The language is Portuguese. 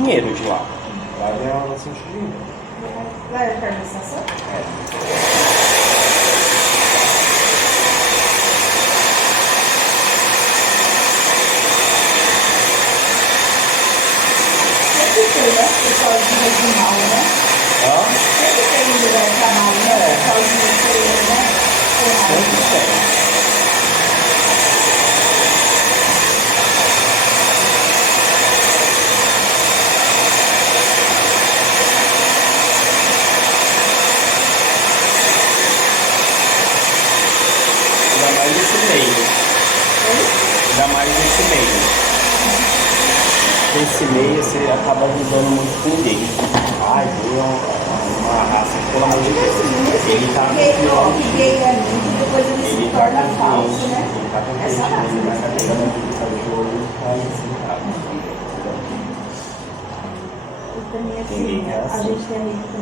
dinheiro de lá. Lá é bastante dinheiro. Lá é perto da estação? É. Sempre tem, né? Pessoal de regional, né? Hã? Sempre tem um lugar de trabalho, né? Pessoal de né? Sempre tem. Ainda mais esse meio. Ainda mais esse meio. Esse meio você acaba ajudando muito com gay. Ai, gay é uma raça, pelo amor de Deus. Ele tá com Gay é muito, depois ele se ele tá torna com falso, cliente, né? ele tá com Essa cliente raça. dele na cadeira da polícia de olho, aí assim, tá. E também Tem gay assim, que é a assim. gente tem amigo